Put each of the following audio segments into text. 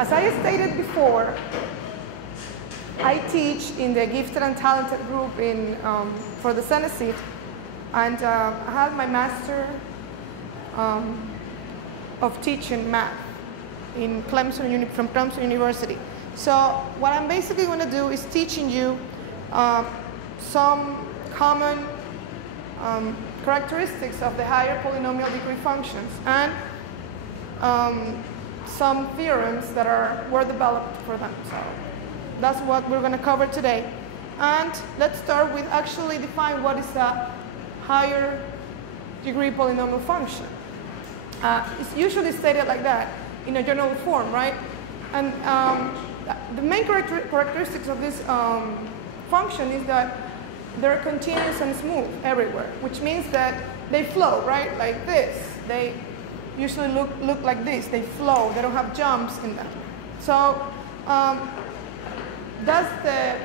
As I stated before, I teach in the gifted and talented group for the Senate seat, and I have my master of teaching math from Clemson University. So what I'm basically going to do is teaching you some common characteristics of the higher polynomial degree functions and some theorems that were developed for them. So that's what we're going to cover today. And let's start with actually define what is a higher degree polynomial function. It's usually stated like that in a general form, right? And the main characteristics of this function is that they're continuous and smooth everywhere, which means that they flow, right? Like this. They usually look like this. They flow. They don't have jumps in them. So that's the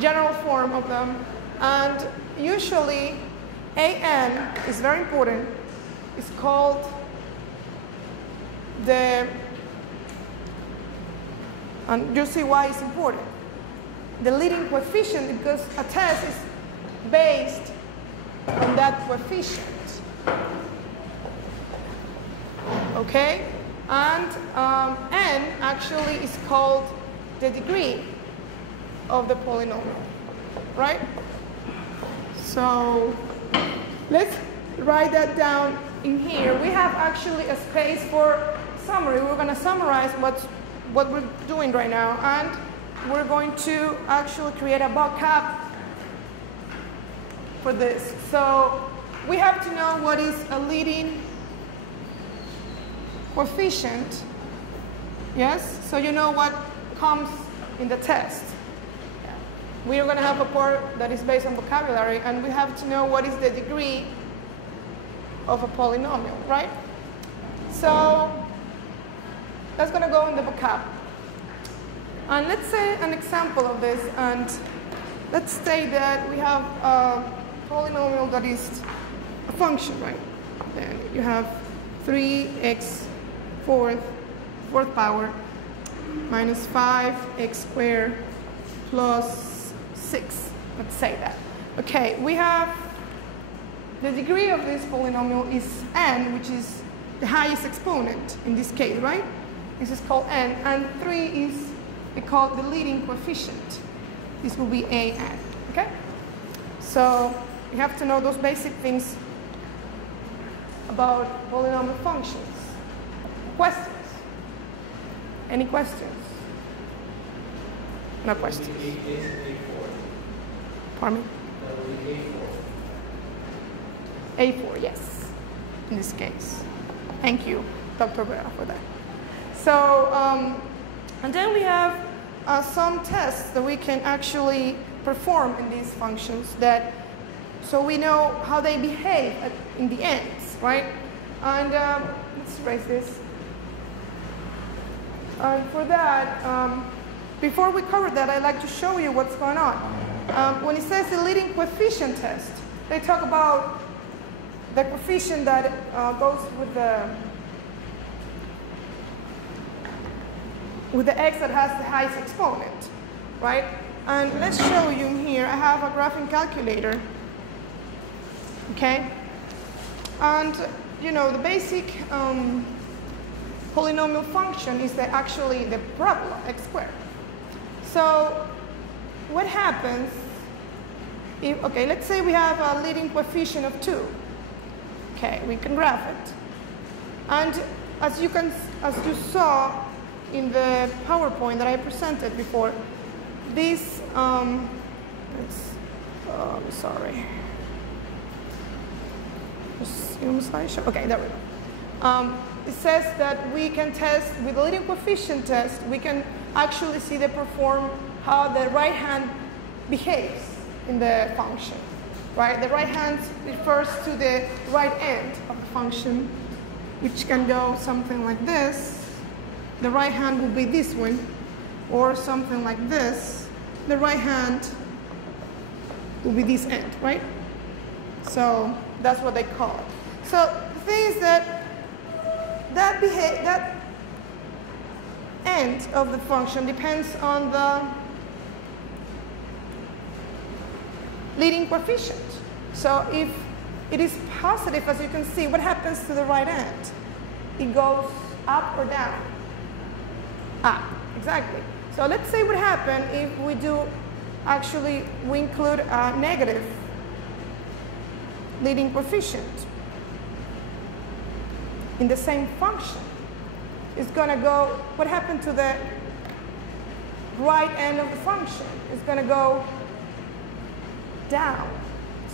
general form of them. And usually, an is very important. It's called and you'll see why it's important. The leading coefficient, because a test is based on that coefficient. Okay? And n actually is called the degree of the polynomial, right? So let's write that down in here. We have actually a space for summary. We're going to summarize what we're doing right now, and we're going to actually create a vocab for this. So we have to know what is a leading coefficient. Yes? So you know what comes in the test. We are going to have a part that is based on vocabulary, and we have to know what is the degree of a polynomial, right? So that's going to go in the vocab. And let's say an example of this, and let's say that we have a polynomial that is a function, right? Then you have 3x fourth power minus 5x squared plus 6. Let's say that. Okay, we have the degree of this polynomial is n, which is the highest exponent in this case, right? This is called n, and 3 is called the leading coefficient. This will be an, okay? So you have to know those basic things about polynomial functions. Questions? Any questions? No questions. Pardon me? A4, yes, in this case. Thank you, Dr. Vera, for that. So, and then we have some tests that we can actually perform in these functions so we know how they behave in the ends, right? And let's erase this. For that, before we cover that, I'd like to show you what's going on. When it says the leading coefficient test, they talk about the coefficient that goes with the x that has the highest exponent, right? And let's show you here. I have a graphing calculator, okay? And you know the basic polynomial function is actually the parabola x squared. So what happens if, okay, let's say we have a leading coefficient of 2. Okay, we can graph it. And as you saw in the PowerPoint that I presented before, this, sorry. Okay, there we go. It says that we can test, with the leading coefficient test, we can actually see how the right hand behaves in the function, right? The right hand refers to the right end of the function, which can go something like this. The right hand will be this one, or something like this. The right hand will be this end, right? So that's what they call it. So the thing is that end of the function depends on the leading coefficient. So if it is positive, as you can see, what happens to the right end? It goes up or down? Up, exactly. So let's say what happens if we we include a negative leading coefficient in the same function. It's going to go, what happened to the right end of the function? It's going to go down.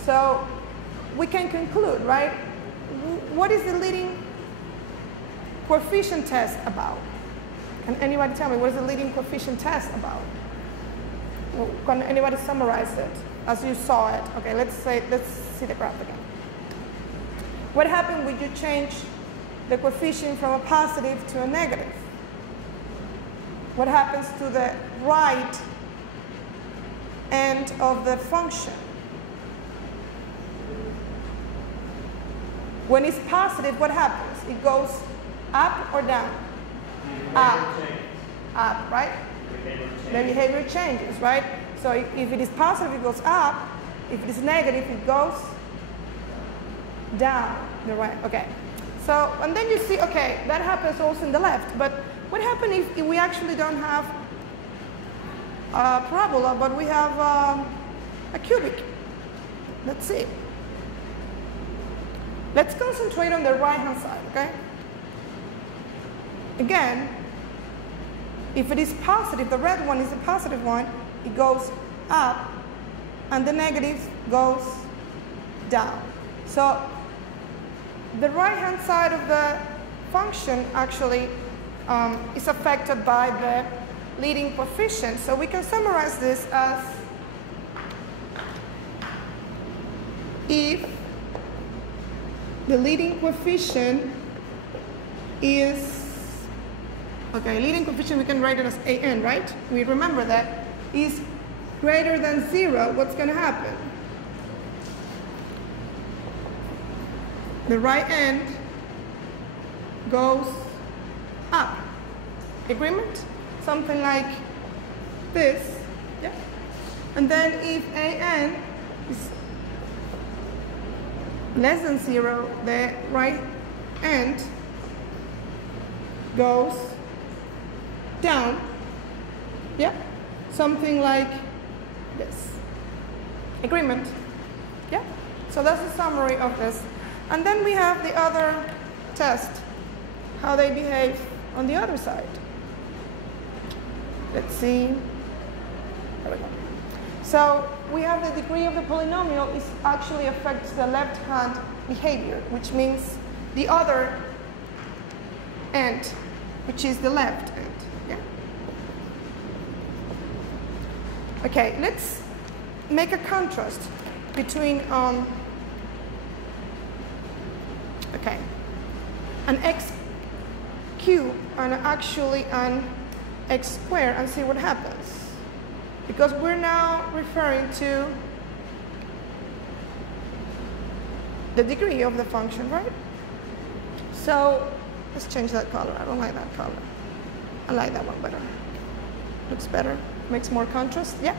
So we can conclude, right? What is the leading coefficient test about? Can anybody tell me what is the leading coefficient test about? Can anybody summarize it as you saw it? Okay, let's see the graph again. What happened when you change the coefficient from a positive to a negative? What happens to the right end of the function? When it's positive, what happens? It goes up or down? Up. Up, right? The behavior changes, right? So if it is positive, it goes up. If it is negative, it goes down. The right. Okay. So, and then you see, okay, that happens also in the left. But what happens if we actually don't have a parabola, but we have a cubic? Let's see. Let's concentrate on the right-hand side, okay? Again, if it is positive, the red one is the positive one, it goes up, and the negative goes down. So the right-hand side of the function actually is affected by the leading coefficient. So we can summarize this as if the leading coefficient is, okay, leading coefficient, we can write it as an, right? We remember that is greater than 0, what's going to happen? The right end goes up. Agreement? Something like this. Yeah. And then if an is less than 0, the right end goes down. Yeah. Something like this. Agreement? Yeah. So that's a summary of this. And then we have the other test, how they behave on the other side. Let's see. There we go. So we have the degree of the polynomial is actually affects the left-hand behavior, which means the other end, which is the left end. Yeah. Okay, let's make a contrast between okay, an x cube and actually an x squared and see what happens. Because we're now referring to the degree of the function, right? So let's change that color. I don't like that color. I like that one better. Looks better, makes more contrast. Yeah.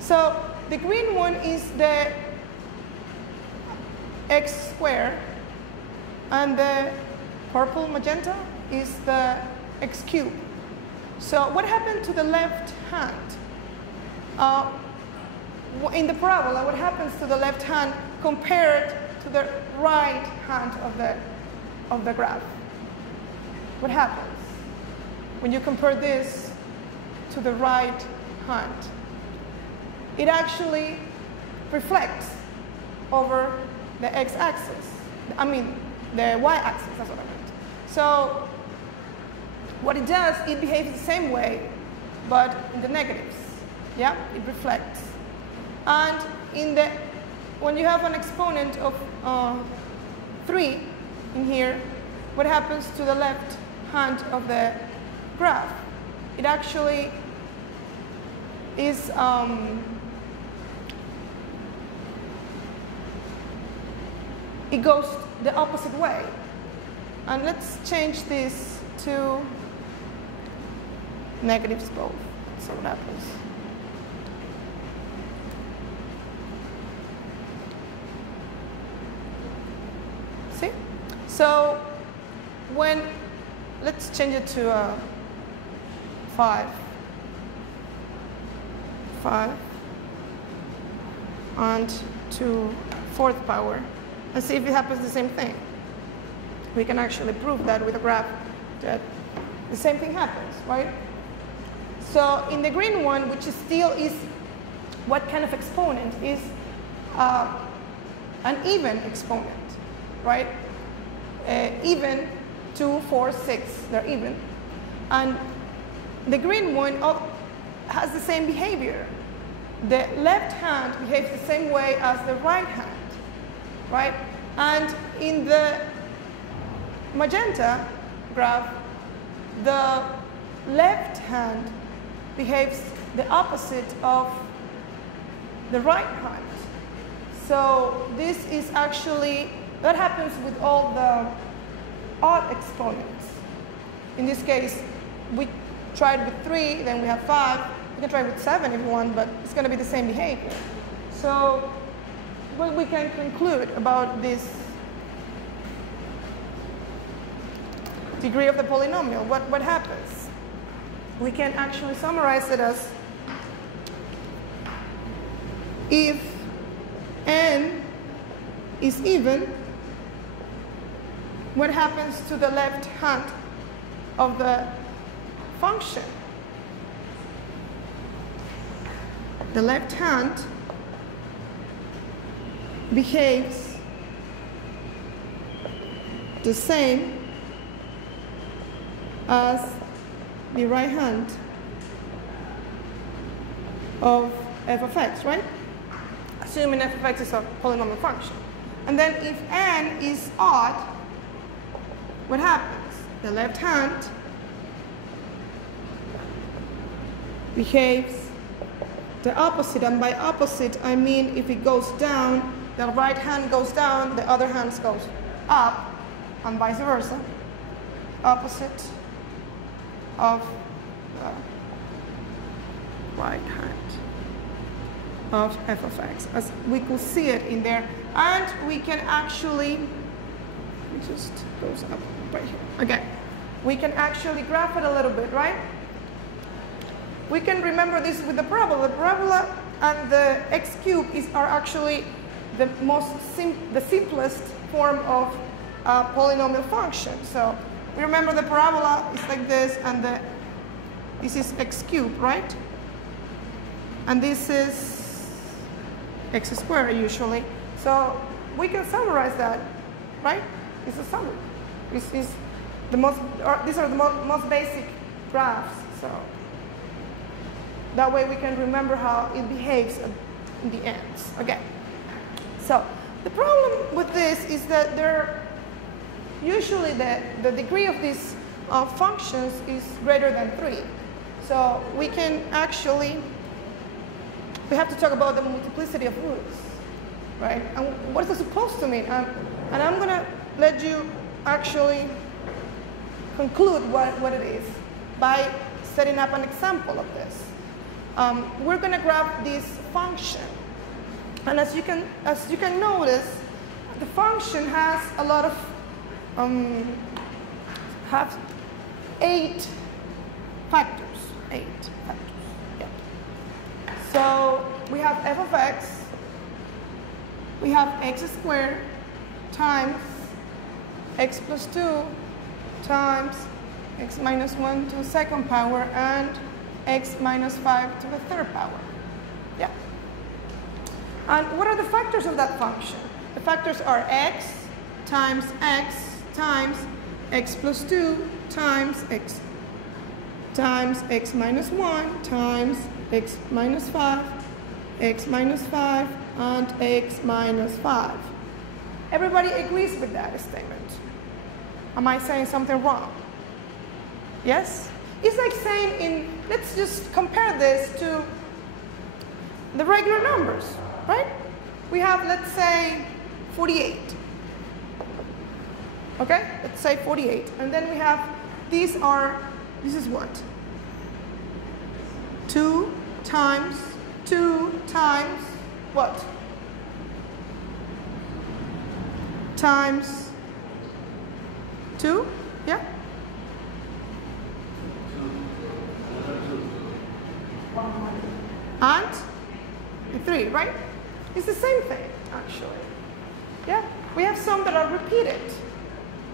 So the green one is the x squared, and the purple magenta is the x cube. So what happened to the left hand? In the parabola, what happens to the left hand compared to the right hand of the graph? What happens when you compare this to the right hand? It actually reflects over the x-axis. I mean, the y-axis, that's what I meant. So what it does, it behaves the same way, but in the negatives. Yeah, it reflects. And when you have an exponent of 3 in here, what happens to the left hand of the graph? It actually is it goes the opposite way. And let's change this to negatives both. So what happens? See? So when, let's change it to 5. 5 and to 4th power, and see if it happens the same thing. We can actually prove that with a graph that the same thing happens, right? So in the green one, which is still is what kind of exponent is an even exponent, right? Even 2, 4, 6, they're even. And the green one has the same behavior. The left hand behaves the same way as the right hand, right? And in the magenta graph, the left hand behaves the opposite of the right hand. So this is actually, that happens with all the odd exponents. In this case, we tried with 3, then we have 5. You can try with 7 if you want, but it's going to be the same behavior. So what we can conclude about this degree of the polynomial, what happens? We can actually summarize it as if n is even, what happens to the left hand of the function? The left hand behaves the same as the right hand of f of x, right? Assuming f of x is a polynomial function. And then if n is odd, what happens? The left hand behaves the opposite, and by opposite I mean if it goes down, the right hand goes down, the other hand goes up, and vice versa. Opposite of the right hand of f of x, as we could see it in there. And we can actually, it just goes up right here. Okay, we can actually graph it a little bit, right? We can remember this with the parabola. The parabola and the x cubed are actually the simplest form of a polynomial function. So we remember the parabola is like this, and this is x cubed, right? And this is x squared usually. So we can summarize that, right? It's a summary. This is the most, or these are the most basic graphs. So that way we can remember how it behaves in the ends. Okay. So the problem with this is that usually the degree of these functions is greater than 3. So we can actually, we have to talk about the multiplicity of roots, right? And what is it supposed to mean? And I'm going to let you actually conclude what it is by setting up an example of this. We're going to graph this function, and as you can notice, the function has a lot of have 8 factors. 8 factors. Yeah. So we have f of x. We have x squared times x plus 2 times x minus 1 to the 2nd power and x minus 5 to the 3rd power. Yeah. And what are the factors of that function? The factors are x times x plus 2 times x minus 1 times x minus 5, and x minus 5. Everybody agrees with that statement. Am I saying something wrong? Yes? It's like saying let's just compare this to the regular numbers, right? We have, let's say, 48. Okay? Let's say 48. And then we have, this is what? 2 times 2 times what? Times 2, yeah? And 3, right? It's the same thing, actually. Yeah? We have some that are repeated.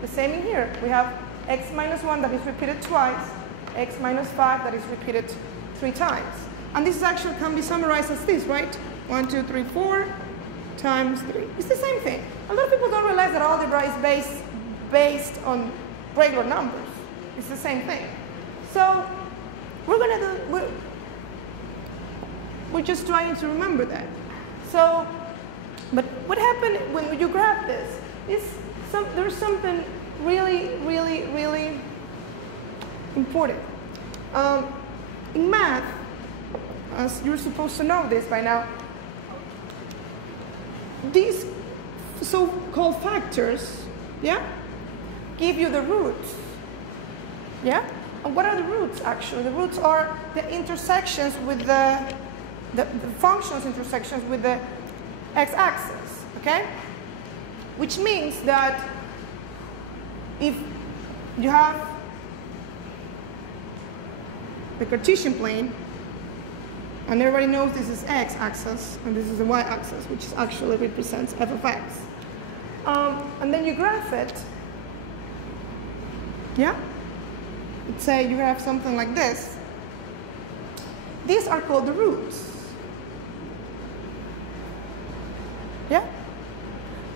The same in here. We have x minus 1 that is repeated twice, x minus 5 that is repeated 3 times. And this actually can be summarized as this, right? 1, 2, 3, 4 times 3. It's the same thing. A lot of people don't realize that algebra is based on regular numbers. It's the same thing. So we're just trying to remember that. So, but what happened when you graph this is there's something really, really, really important. In math, as you're supposed to know this by now, these so-called factors, yeah, give you the roots, yeah? And what are the roots, actually? The roots are the intersections with the functions intersections with the x-axis, okay? Which means that if you have the Cartesian plane, and everybody knows this is x-axis, and this is the y-axis, which actually represents f of x. And then you graph it, yeah? Let's say you have something like this. These are called the roots. Yeah?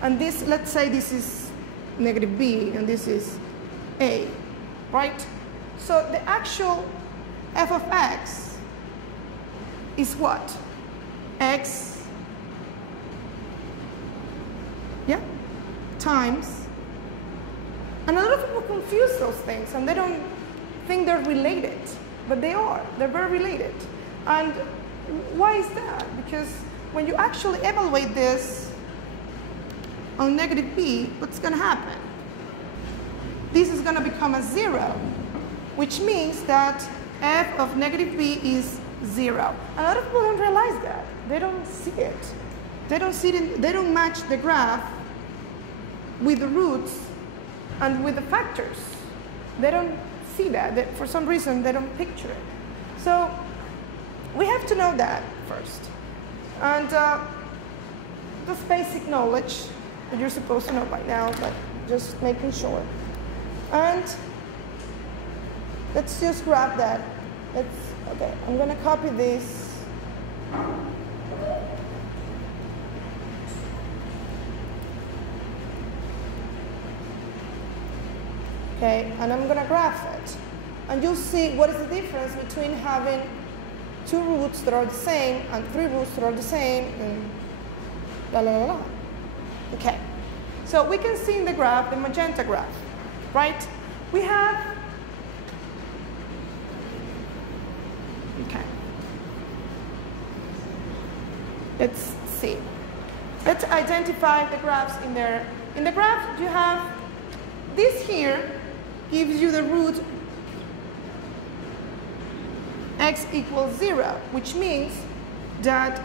And this, let's say this is negative b, and this is a, right? So the actual f of x is what? X, yeah, times. And a lot of people confuse those things, and they don't think they're related, but they are. They're very related. And why is that? Because when you actually evaluate this on negative b, what's going to happen? This is going to become a 0, which means that f of negative b is 0. A lot of people don't realize that. They don't see it. They don't see it. They don't match the graph with the roots and with the factors. They don't see that. For some reason, they don't picture it. So we have to know that first. And just basic knowledge that you're supposed to know by now, but just making sure. And let's just grab that. Okay, I'm going to copy this. Okay, and I'm going to graph it. And you'll see what is the difference between having 2 roots that are the same and 3 roots that are the same, and la la la la. Okay, so we can see in the graph, the magenta graph, right? We have, okay, let's see. Let's identify the graphs in there. In the graph, you have this here gives you the root x equals 0, which means that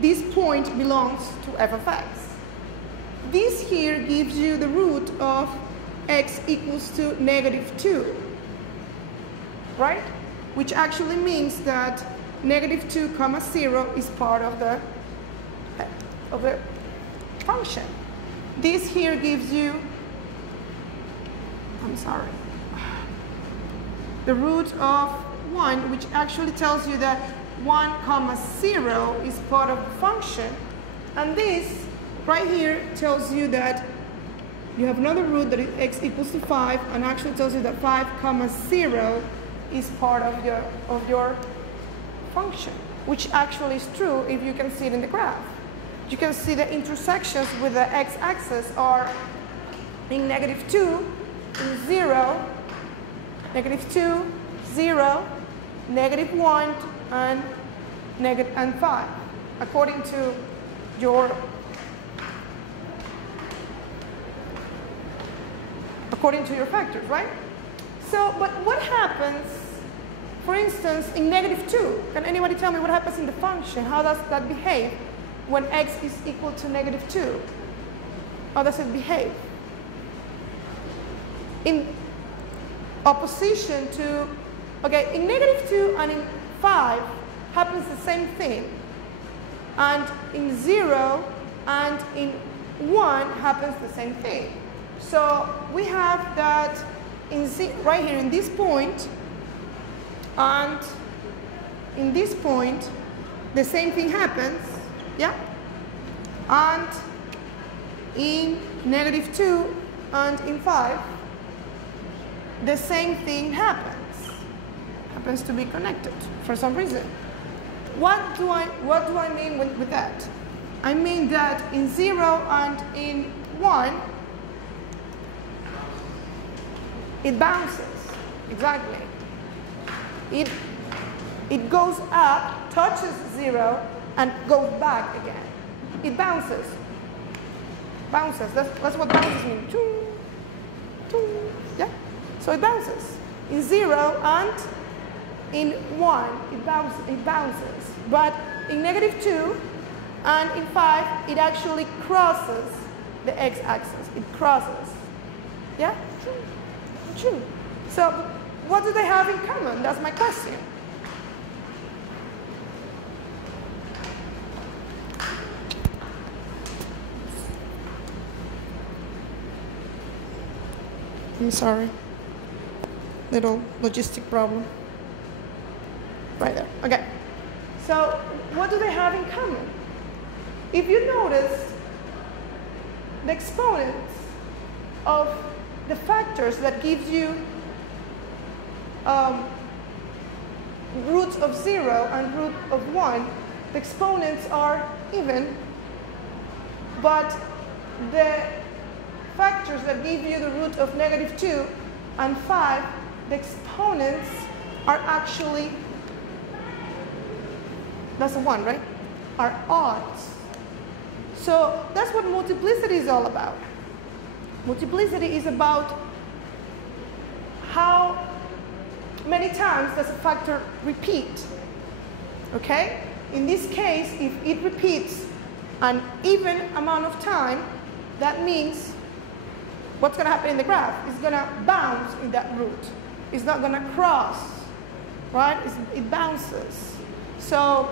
this point belongs to f of x. This here gives you the root of x equals to negative 2, right? Which actually means that negative 2 comma 0 is part of the function. This here gives you, I'm sorry, the root of 1, which actually tells you that 1 comma 0 is part of the function. And this right here tells you that you have another root that is x equals to 5, and actually tells you that 5 comma 0 is part of your function, which actually is true if you can see it in the graph. You can see the intersections with the x-axis are in negative 2, in 0, negative 2, 0, negative 1, and 5, according to your factors, right? So, but what happens For instance, in -2, can anybody tell me what happens in the function? How does that behave when x is equal to -2? How does it behave? In opposition to, okay, in -2 and in 5 happens the same thing. And in 0 and in 1 happens the same thing. So we have that right here in this point and in this point the same thing happens, yeah? And in -2 and in 5 the same thing happens to be connected for some reason. What do I mean with that? I mean that in 0 and in 1 it bounces, exactly. It goes up, touches 0, and goes back again. It bounces. Bounces. That's what bounces mean. Yeah. So it bounces. In 0 and in 1, it bounces. But in -2 and in 5, it actually crosses the x-axis. It crosses. Yeah? True. So what do they have in common? That's my question. I'm sorry. Little logistic problem. Right there. Okay. So what do they have in common? If you notice, the exponents of the factors that gives you root of 0 and root of 1, the exponents are even, but the factors that give you the root of -2 and 5, the exponents are actually, that's a 1, right? Are odds. So that's what multiplicity is all about. Multiplicity is about how many times does a factor repeat. Okay? In this case, if it repeats an even amount of time, that means what's going to happen in the graph? It's going to bounce in that root. It's not going to cross, right? It bounces. So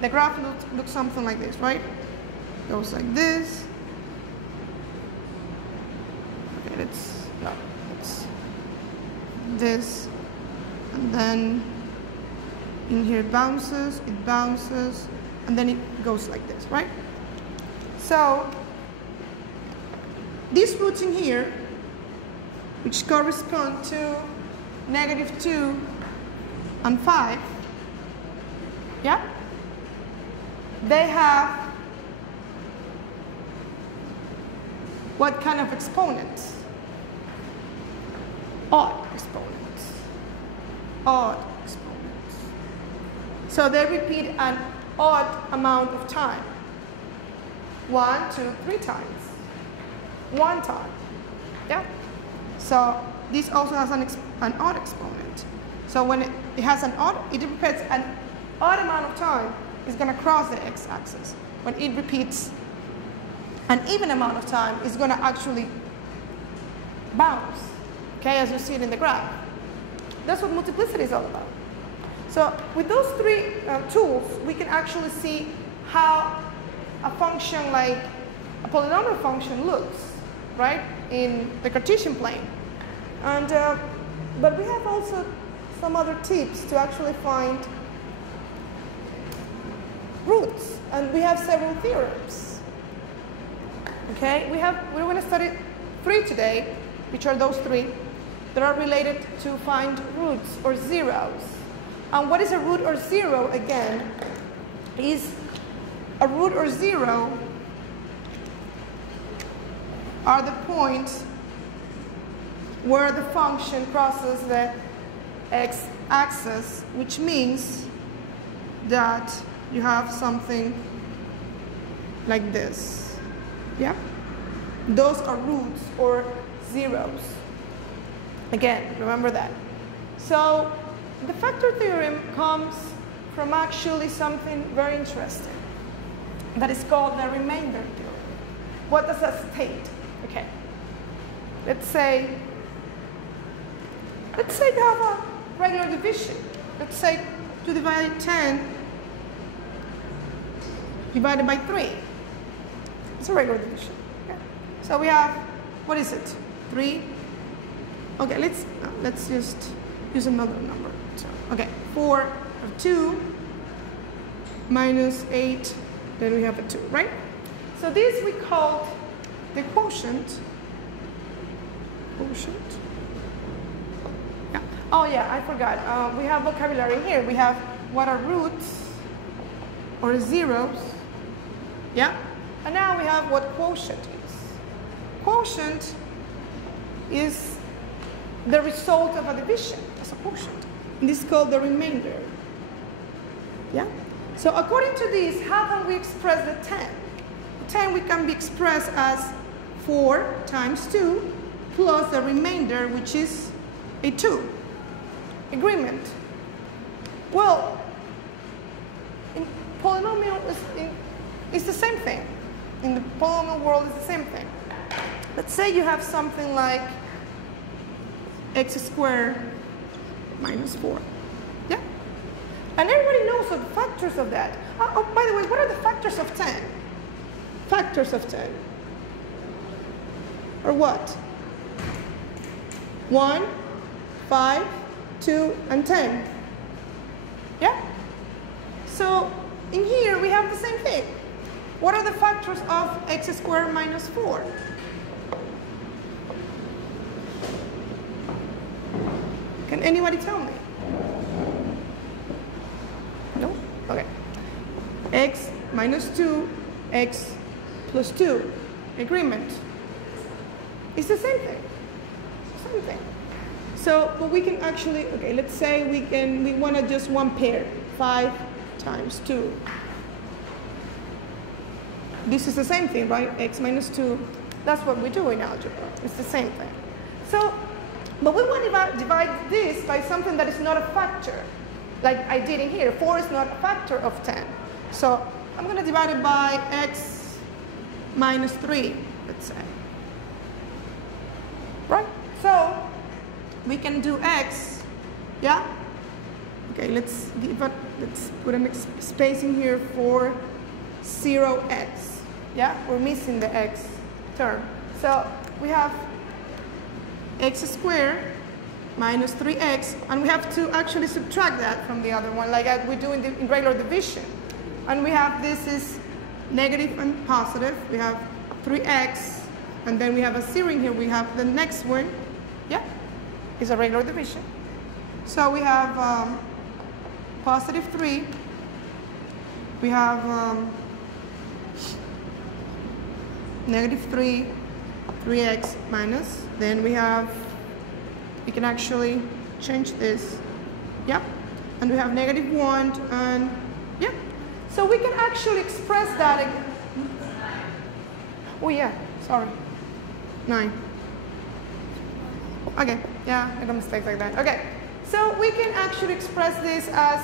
the graph looks something like this, right? Goes like this. Okay, it's this, and then in here it bounces, and then it goes like this, right? So these roots in here, which correspond to -2 and 5, yeah? They have what kind of exponents? Odd exponents. Odd exponents. So they repeat an odd amount of time. 1, 2, 3 times. 1 time. Yeah? So this also has an odd exponent. So when it has an odd, it repeats an odd amount of time, it's going to cross the x-axis. When it repeats an even amount of time, it's going to actually bounce. Okay, as you see it in the graph. That's what multiplicity is all about. So with those 3 tools, we can actually see how a function like a polynomial function looks, right, in the Cartesian plane. And but we have also some other tips to actually find roots, and we have several theorems. Okay, we're going to study 3 today, which are those 3 that are related to find roots or zeros. And what is a root or zero again? Is a root or zero are the points where the function crosses the x-axis, which means that you have something like this. Yeah? Those are roots or zeros. Again, remember that. So the factor theorem comes from actually something very interesting that is called the remainder theorem. What does that state? Okay. Let's say you have a regular division. Let's say 2 divided 10 divided by 3. It's a regular division. Okay. So we have, what is it? 3. Okay, let's just use another number. So, okay, 4 or 2 minus 8, then we have a 2, right? So this we call the quotient. Yeah. Oh yeah, I forgot. We have vocabulary here. We have what are roots or zeros. Yeah. And now we have what quotient is. Quotient is the result of a division as a quotient. And this is called the remainder. Yeah. So according to this, how can we express the 10? The 10 we can be expressed as 4 times 2 plus the remainder, which is a 2. Agreement. Well, in polynomial it's the same thing. In the polynomial world, it's the same thing. Let's say you have something like x squared minus 4. Yeah? And everybody knows the factors of that. Oh, by the way, what are the factors of 10? Factors of 10. Or what? 1, 5, 2, and 10. Yeah? So in here we have the same thing. What are the factors of x squared minus 4? Can anybody tell me? No? Okay. X minus 2, x plus 2. Agreement. It's the same thing. Same thing. So, but we can actually, okay, let's say we want to just one pair. 5 times 2. This is the same thing, right? X minus 2. That's what we do in algebra. It's the same thing. So, but we want to divide this by something that is not a factor, like I did in here. 4 is not a factor of 10. So I'm going to divide it by x minus 3, let's say. Right? So we can do x, yeah? Okay, let's put a space in here for 0x. Yeah, we're missing the x term. So we have x squared minus 3x, and we have to actually subtract that from the other one, like we do in regular division. And we have this is negative and positive. We have 3x, and then we have a 0 in here. We have the next one, yeah, is a regular division. So we have positive 3. We have negative 3, 3x minus. Then we can actually change this. Yeah. And we have negative 1 and, yeah. So we can actually express that again. Oh yeah, sorry. 9. Okay, yeah, I got mistakes like that. Okay, so we can actually express this as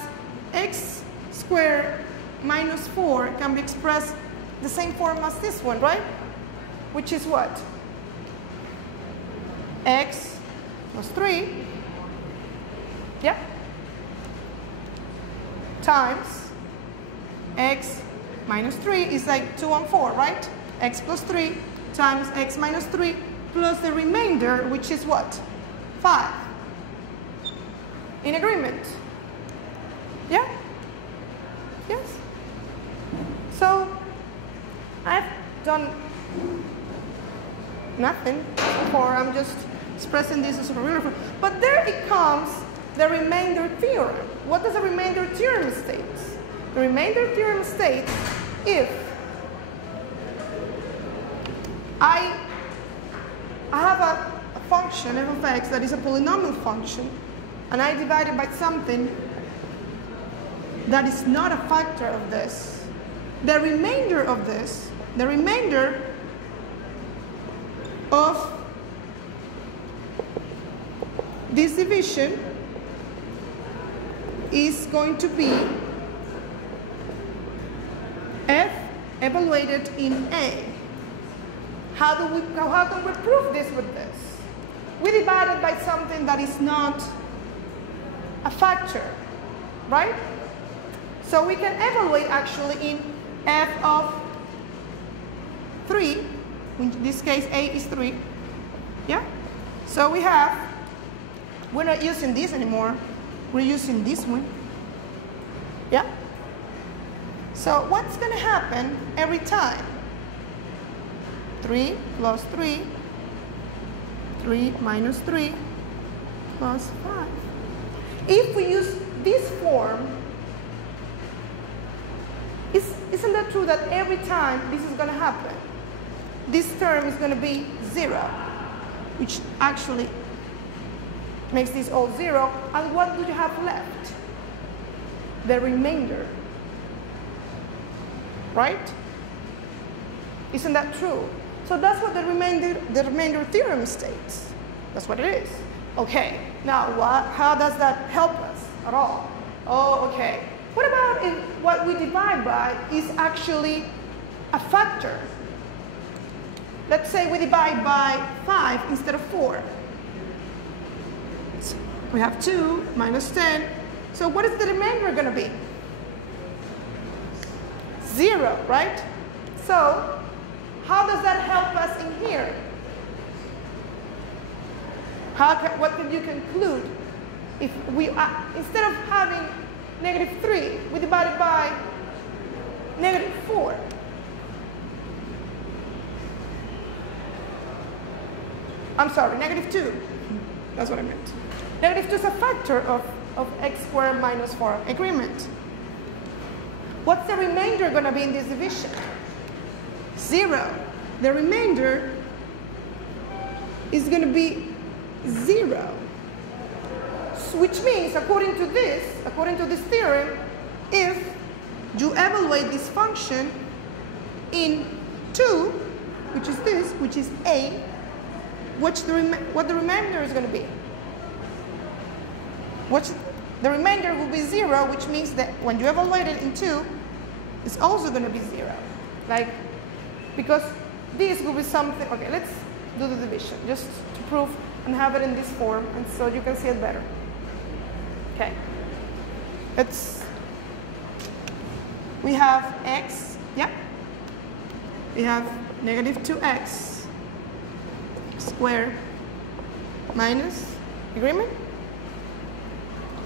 x squared minus 4 can be expressed the same form as this one, right? Which is what? X plus 3, yeah, times x minus 3 is like 2 and 4, right? X plus 3 times x minus 3 plus the remainder, which is what? 5. In agreement? Yeah? Yes? So, I've done nothing before. I'm just expressing this as a real. But there it comes, the remainder theorem. What does the remainder theorem state? The remainder theorem states if I have a function f of x that is a polynomial function, and I divide it by something that is not a factor of this, the remainder of this, the remainder of this division is going to be f evaluated in A. How can we prove this with this? We divide it by something that is not a factor, right? So we can evaluate actually in f of 3. In this case, A is 3. Yeah? So we have, we're not using this anymore. We're using this one. Yeah? So what's going to happen every time? 3 plus 3, 3 minus 3 plus 5. If we use this form, isn't that true that every time this is going to happen, this term is going to be 0, which actually makes this all 0. And what do you have left? The remainder. Right? Isn't that true? So that's what the remainder theorem states. That's what it is. Okay, now how does that help us at all? Oh, okay. What about if what we divide by is actually a factor? Let's say we divide by 5 instead of 4. So we have 2 minus 10. So what is the remainder going to be? 0, right? So how does that help us in here? What can you conclude? If we, instead of having -3, we divide it by -4. I'm sorry, -2. That's what I meant. -2 is a factor of x squared minus 4. Agreement. What's the remainder going to be in this division? 0. The remainder is going to be 0. Which means, according to this theorem, if you evaluate this function in 2, which is this, which is A, what the remainder is going to be? The remainder will be 0, which means that when you evaluate it in 2, it's also going to be 0. Because this will be something. Okay, let's do the division just to prove and have it in this form, and so you can see it better. Okay. We have x, yeah? We have -2x squared minus, agreement?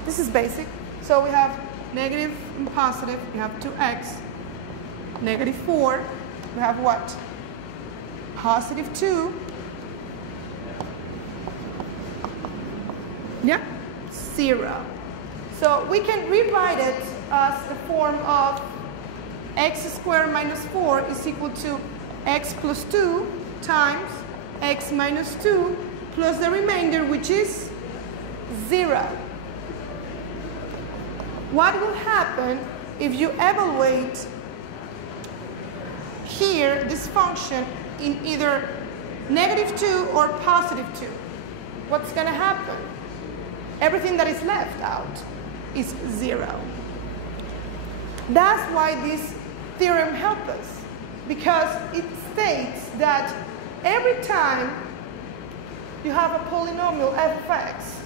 This is basic. So we have negative and positive. We have 2x, -4. We have what? +2. Yeah? 0. So we can rewrite it as the form of x squared minus 4 is equal to x plus 2 times x minus 2 plus the remainder, which is 0. What will happen if you evaluate here this function in either -2 or +2? What's going to happen? Everything that is left out is 0. That's why this theorem helps us, because it states that every time you have a polynomial f of x,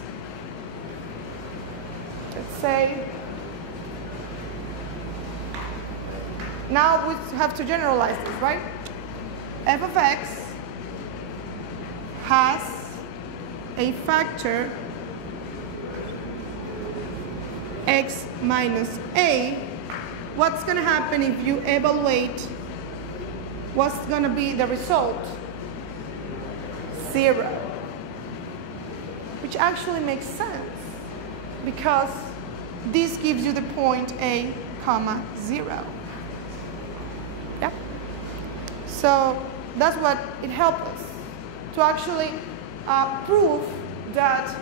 let's say, now we have to generalize this, right? F of x has a factor x minus a. What's going to happen if you evaluate? What's going to be the result? 0. Which actually makes sense, because this gives you the point a, comma, 0. Yeah? So that's what it helps us to actually prove that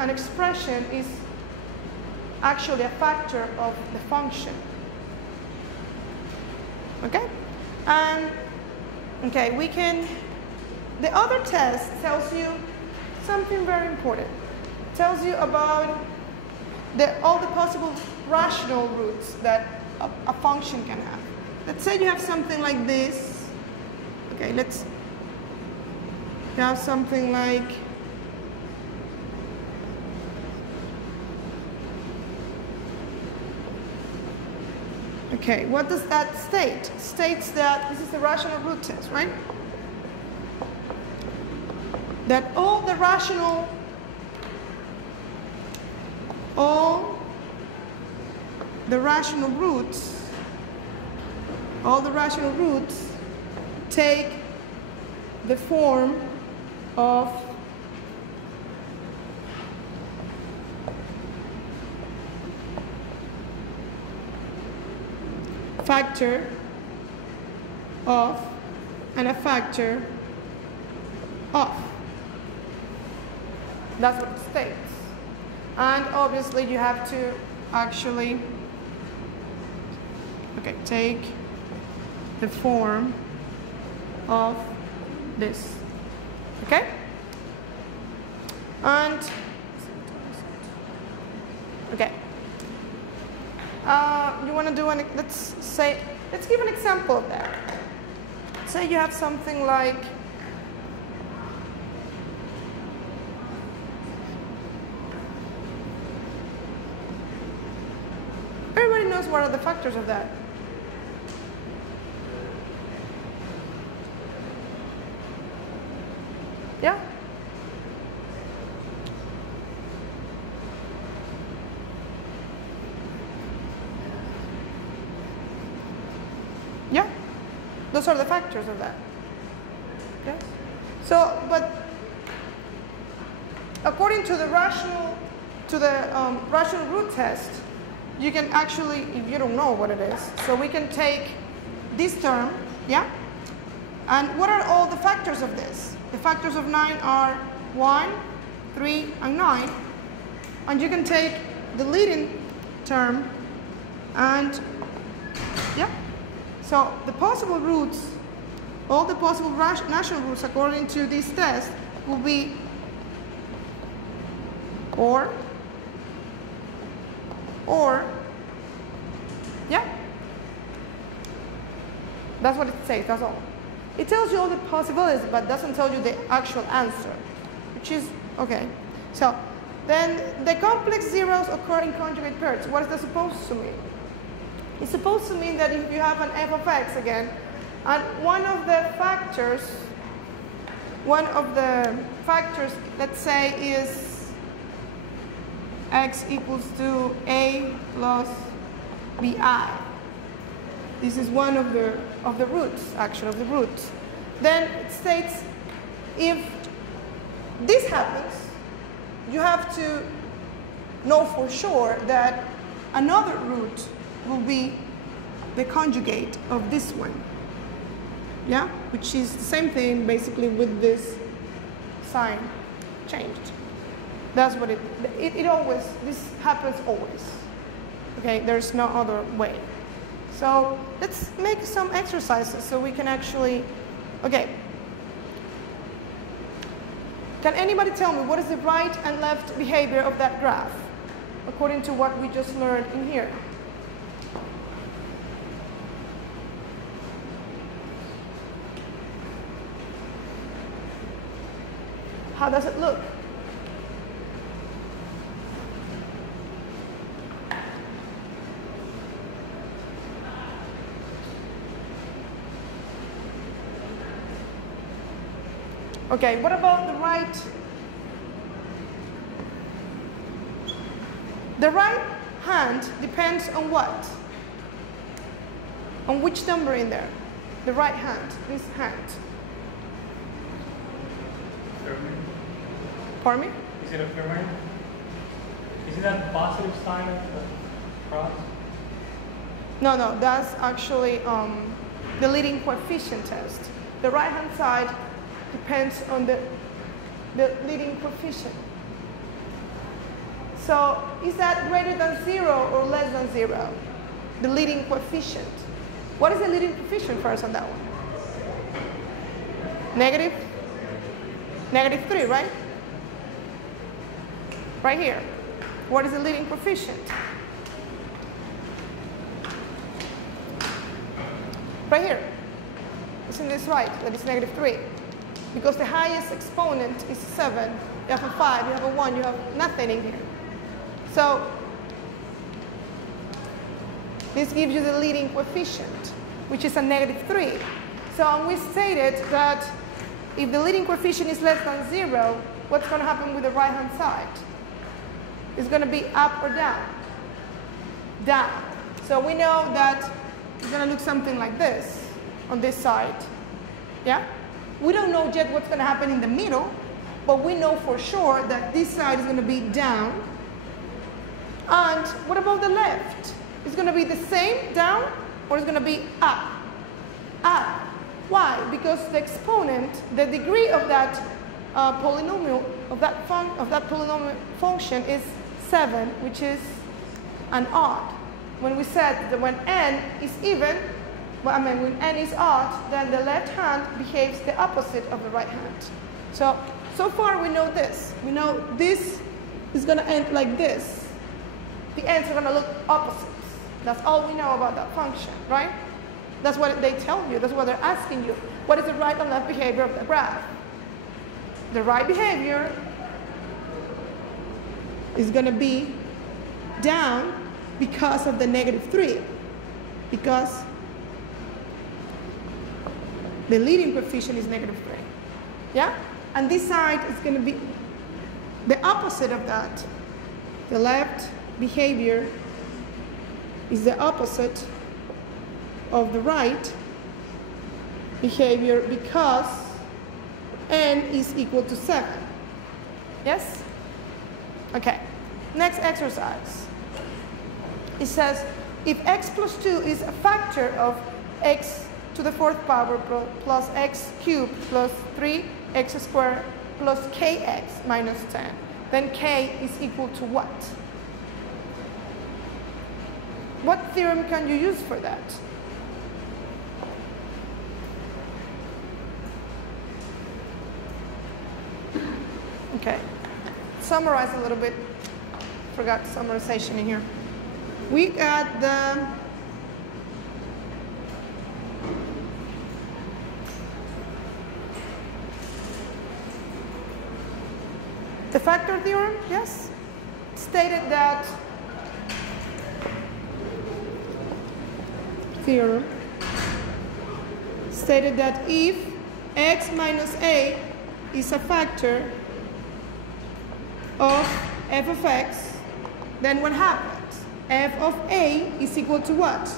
an expression is actually a factor of the function. Okay? And okay, the other test tells you something very important. It tells you about all the possible rational roots that a function can have. Let's say you have something like this. Okay, let's have something like okay, what does that state? It states that this is the rational root test, right? That all the rational roots take the form of factor of and a factor of. That's what it states. And obviously you have to actually take the form of this. Okay? And okay. You want to do let's give an example of that. Say you have something like everybody knows what are the factors of that. Yeah? Yeah? Those are the factors of that. Okay? So, but according to the rational root test, you can actually, if you don't know what it is, so we can take this term, yeah? And what are all the factors of this? The factors of 9 are 1, 3, and 9. And you can take the leading term and, yeah? So the possible roots, all the possible rational roots according to this test will be or, yeah? That's what it says, that's all. It tells you all the possibilities, but doesn't tell you the actual answer, which is, okay. So, then the complex zeros occur in conjugate pairs. What is that supposed to mean? It's supposed to mean that if you have an f of x again, and one of the factors, let's say, is x equals to a plus bi. This is one of the roots, actually, of the roots. Then it states if this happens, you have to know for sure that another root will be the conjugate of this one. Yeah? Which is the same thing basically with this sign changed. That's what it always, this happens always. Okay, there's no other way. So let's make some exercises so we can actually, okay. Can anybody tell me what is the right and left behavior of that graph according to what we just learned in here? How does it look? Okay, what about the right? The right hand depends on what? On which number in there? The right hand, this hand. Fermat. Pardon me? Is it a Fermat? Isn't that the positive sign of the cross? No, that's actually the leading coefficient test. The right hand side depends on the leading coefficient. So is that greater than 0 or less than 0? The leading coefficient. What is the leading coefficient first on that one? Negative? Negative 3, right? Right here. What is the leading coefficient? Right here. Isn't this right? That is negative 3. Because the highest exponent is 7. You have a 5, you have a 1, you have nothing in here. So this gives you the leading coefficient, which is a negative 3. So we stated that if the leading coefficient is less than 0, what's going to happen with the right-hand side? It's going to be up or down? Down. So we know that it's going to look something like this on this side. Yeah? We don't know yet what's going to happen in the middle, but we know for sure that this side is going to be down. And what about the left? It's going to be the same, down, or it's going to be up? Up. Why? Because the exponent, the degree of that polynomial, of that polynomial function is 7, which is an odd. When we said that when n is even, when n is odd, then the left hand behaves the opposite of the right hand. So far we know this. We know this is going to end like this. The ends are going to look opposites. That's all we know about that function, right? That's what they tell you. That's what they're asking you. What is the right and left behavior of the graph? The right behavior is going to be down because of the negative 3. Because the leading coefficient is negative 3. Yeah? And this side is going to be the opposite of that. The left behavior is the opposite of the right behavior because n is equal to 7. Yes? Okay. Next exercise. It says, if x plus 2 is a factor of x to the 4th power plus x cubed plus 3x squared plus kx minus 10, then k is equal to what? What theorem can you use for that? Okay. Summarize a little bit. Forgot summarization in here. We got the factor theorem, yes? Stated that if x minus a is a factor of f of x, then what happens? F of a is equal to what?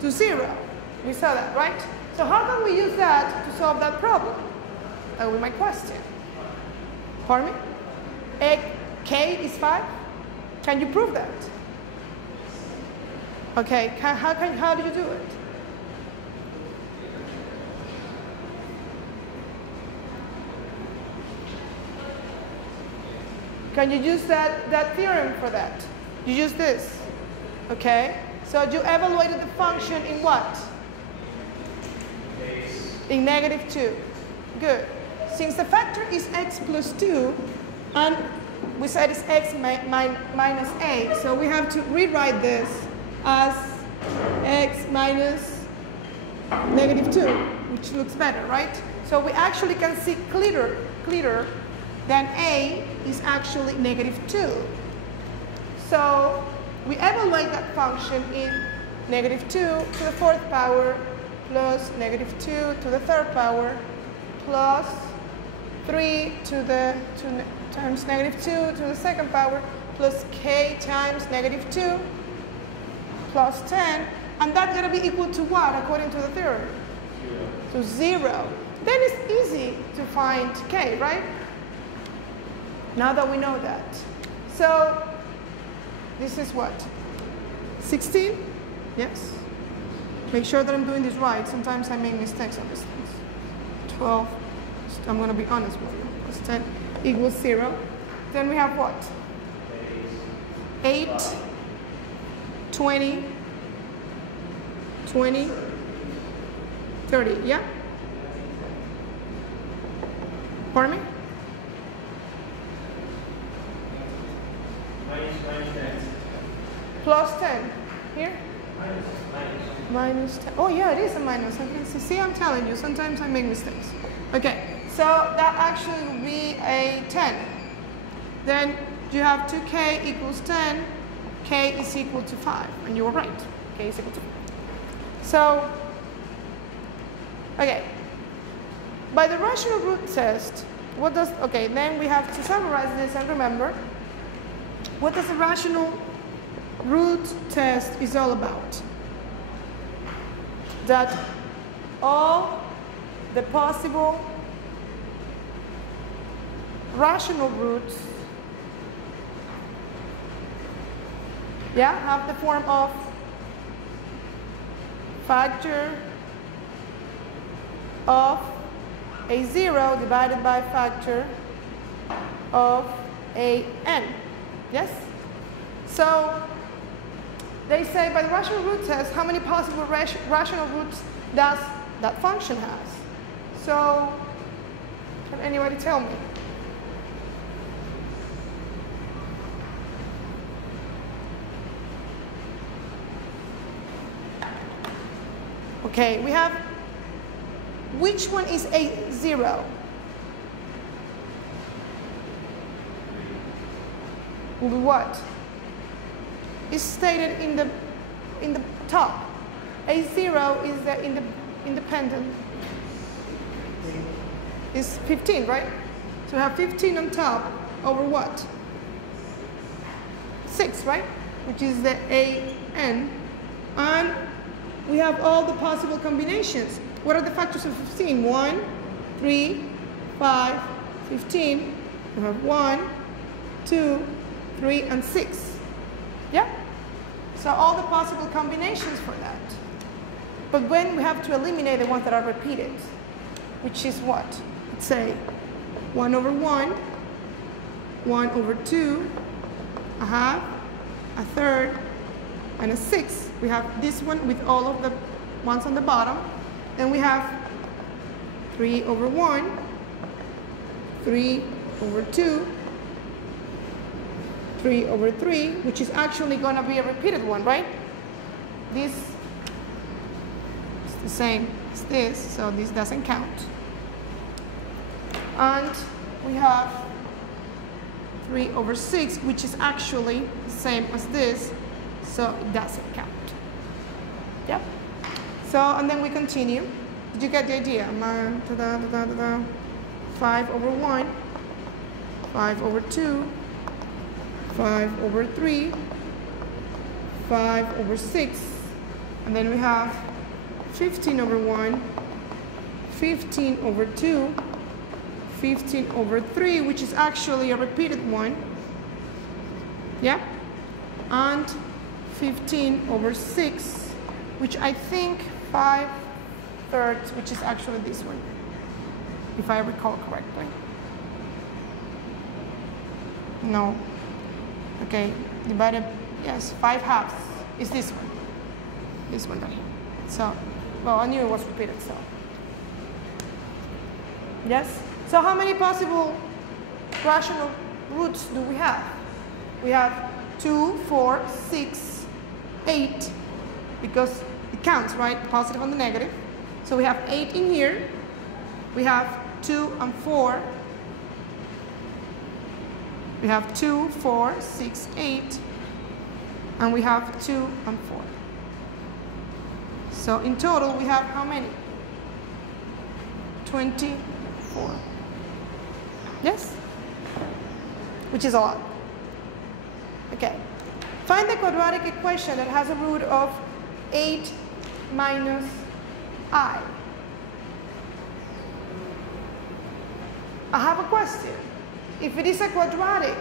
To 0. We saw that, right? So how can we use that to solve that problem? That would be my question. Pardon me? K is 5? Can you prove that? Okay, how do you do it? Can you use that theorem for that? You use this, okay? So you evaluated the function in what? In negative 2. Good. Since the factor is x plus 2, and we said it's x minus a, so we have to rewrite this as x minus negative 2, which looks better, right? So we actually can see clearer than a is actually negative 2. So we evaluate that function in negative 2 to the 4th power plus negative 2 to the 3rd power plus 3 times negative 2 to the 2nd power plus k times negative 2 plus 10. And that's going to be equal to what according to the theorem? 0. To 0. Then it's easy to find k, right? Now that we know that. So this is what? 16? Yes. Make sure that I'm doing this right. Sometimes I make mistakes on these things. 12. I'm going to be honest with you. Plus 10 equals 0. Then we have what? 8, 20, 20, 30. Yeah? Pardon me? Minus plus 10. Here? Minus 10. Oh, yeah, it is a minus. I can see. See, I'm telling you, sometimes I make mistakes. Okay, so that actually will be a 10. Then you have 2k equals 10. K is equal to 5. And you were right. K is equal to 5. So, okay. By the rational root test, what does, okay, then we have to summarize this and remember, what does the rational root test is all about? That all the possible rational roots, yeah, have the form of factor of a 0 divided by factor of a n. Yes? So they say by the rational root test, how many possible rational roots does that function has? So can anybody tell me? Okay, we have, which one is a 0? Will be what? Is stated in the top. A 0 is the independent. Is 15, right? So we have 15 on top over what? 6, right? Which is the an. And we have all the possible combinations. What are the factors of 15? 1, 3, 5, 15. We have 1, 2, 3, and 6. Yeah? So all the possible combinations for that. But when we have to eliminate the ones that are repeated, which is what? Let's say 1 over 1, 1 over 2, a half, a third, and a 6. We have this one with all of the ones on the bottom. Then we have 3 over 1, 3 over 2, 3 over 3, which is actually going to be a repeated one, right? This is the same as this, so this doesn't count. And we have 3 over 6, which is actually the same as this, so it doesn't count. Yep. So, and then we continue. Did you get the idea? 5 over 1, 5 over 2, 5 over 3, 5 over 6, and then we have 15 over 1, 15 over 2, 15 over 3, which is actually a repeated one. Yeah? And 15 over 6, which I think 5/3, which is actually this one, if I recall correctly. No. Okay, divided, yes, 5/2 is this one. This one right here. So, well, I knew it was repeated, so. Yes? So how many possible rational roots do we have? We have 2, 4, 6, 8, because it counts, right? Positive and the negative. So we have 8 in here. We have 2 and 4. We have 2, 4, 6, 8. And we have 2 and 4. So in total, we have how many? 24. Yes? Which is a lot. Okay. Find the quadratic equation that has a root of 8 minus I. I have a question. If it is a quadratic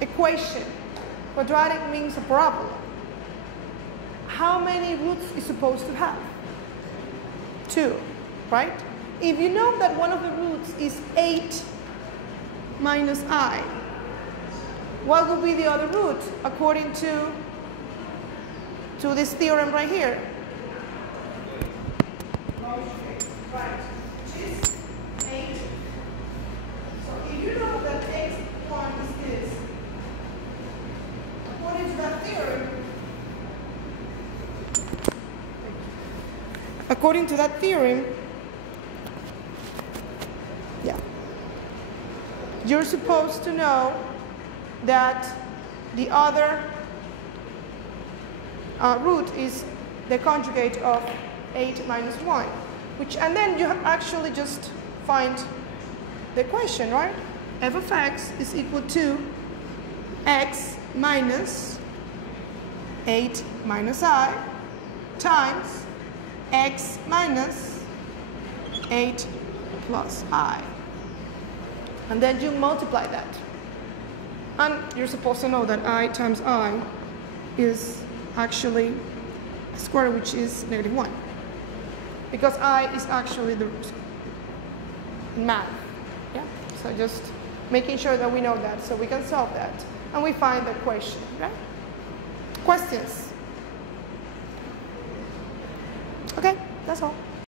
equation, quadratic means a parabola, how many roots is supposed to have? 2, right? If you know that one of the roots is 8 minus I, what will be the other root according to this theorem right here? Right, which is 8. So if you know that x1 is this, according to that theorem, according to that theorem, yeah, you're supposed to know that the other root is the conjugate of 8 minus 1, and then you actually just find the equation, right? F of x is equal to x minus 8 minus I times x minus 8 plus I. And then you multiply that. And you're supposed to know that I times I is actually a square, which is -1. Because I is actually the root in math. Yeah? So just making sure that we know that so we can solve that. And we find the equation, right? Questions? Okay, that's all.